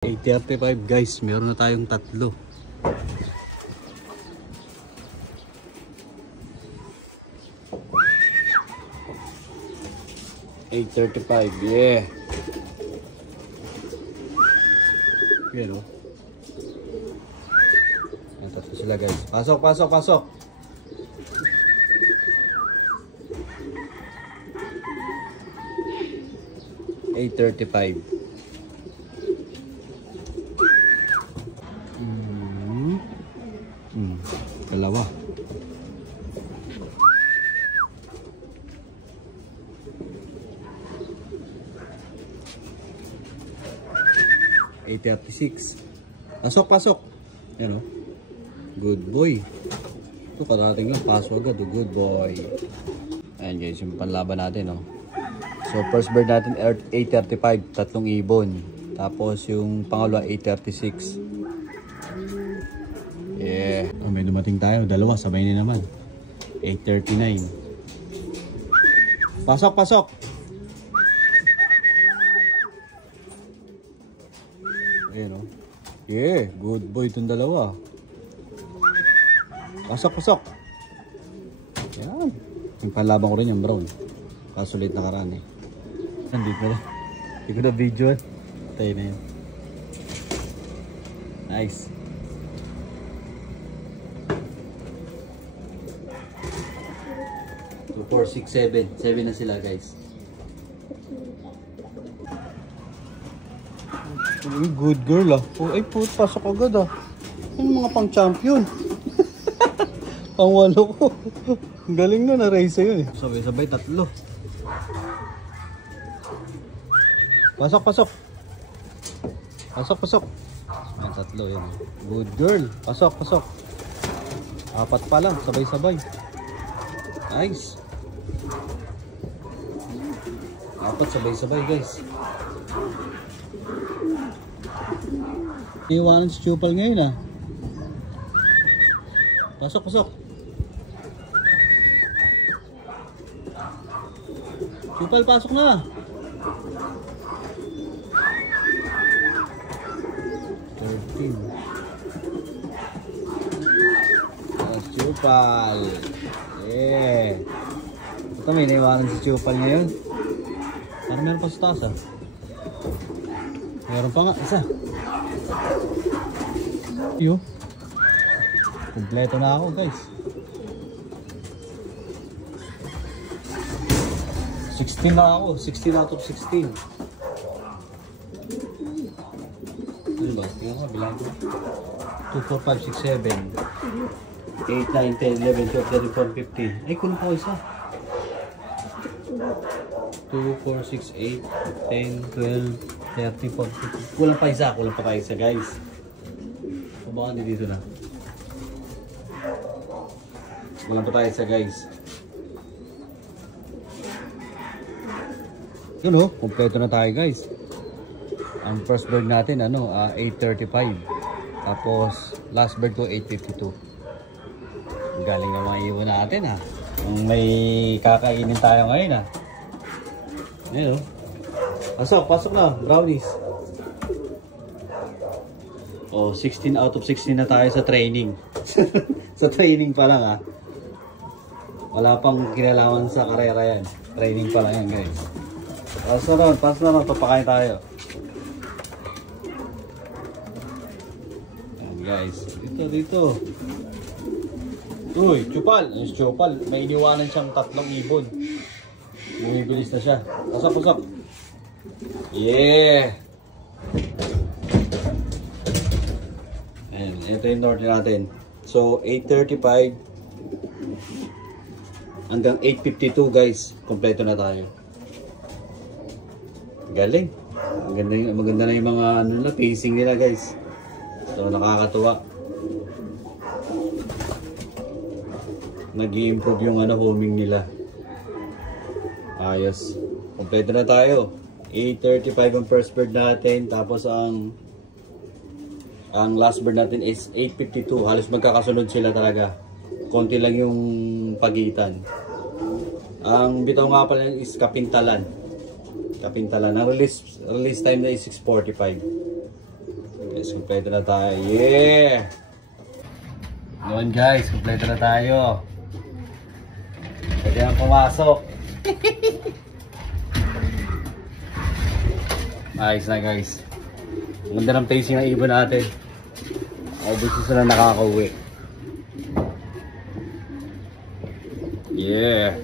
8:35 guys, meron na tayong tatlo. $8:35, yeah. Yan o. Yan, tatlo sila guys. Pasok, pasok, pasok. $8:35. Dalawa. $8:36. Pasok, pasok. Yan o. Good boy. Ito karating lang. Pasok agad. Good boy. Ayan guys, yung panlaban natin o. So first bird natin 8:35. Tatlong ibon. Tapos yung pangalawa 8:36. Yeah. Oh, may dumating tayo. Dalawa. Sabay na naman. 8:39. Pasok, pasok. Ayan o. Yeah. Good boy itong dalawa. Pasok, pasok. Yan. Yung panlaban ko rin yung brown. Kasulit na karaan eh. Nandito na. Hindi ko na video. Tayo na yun. Nice. 4, 6, 7. 7 na sila guys. Good girl ah. Oh, ay po, pasok agad ah. Yung mga pang champion. Pang walo ko. Galing na, na-race yun eh. Sabay-sabay tatlo. Pasok, pasok. Pasok, pasok. Ayan, tatlo yun. Good girl. Pasok, pasok. Apat pa lang, sabay-sabay. Nice. Apat sabay-sabay guys. Iwanan si Chupal ngayon ah. Pasok, pasok. Chupal, pasok na. 13. Chupal. Yeah. Ito may naiwanan si Chupal ngayon. Parang meron pa sa taas ah. Meron pa nga, isa. Yo. Kompleto na ako guys. 16 na ako. 16 out of 16. Ano ba? Tingnan ko, bilang ko. 2, 4, 5, 6, 7 8, 9, 10, 11, 12, 13, 14, 15. Ay, kunin ko isa. 2, 4, 6, 8, 10, 12, 13, 14, 15. Kulang pa isa. Kulang pa tayo isa guys. O baka hindi dito na. Kulang pa tayo isa guys. Yun o. Kompleto na tayo guys. Ang first bird natin 8:35. Tapos last bird ko 8:52. Galing na mga iwan natin ha. Kung may kakainin tayo ngayon ha. Ayan o. Pasok, pasok na. Brownies. Oh, 16 out of 16 na tayo sa training. Sa training pa lang ha. Wala pang kinalaman sa karera yan. Training pa lang yan guys. Pas na ron. Papakain tayo. Ayan guys. Dito. Uy, Chupal. Yung Chupal. May iniwanan siyang tatlong ibon. Bumibilis na siya. Pasok, pasok. Yeah. Ayan, ito yung order natin. So, 8:35 hanggang 8:52 guys. Kompleto na tayo. Galing. Maganda na yung mga pacing nila guys. So, nakakatuwa. Nag-i-improve yung homing nila. Ayos. Kompleto na tayo. 8:35 ang first bird natin. Tapos ang last bird natin is 8:52. Halos magkakasunod sila talaga. Konti lang yung pagitan. Ang bitaw nga pala is Kapintalan. Ang release time na is 6:45. Kompleto na tayo. Yeah! Noon guys, kompleto na tayo. Pwede na pumasok. Ayos na guys. Ang ganda ng pacing ng ibon natin. Obviously sila nakakauwi. Yeah!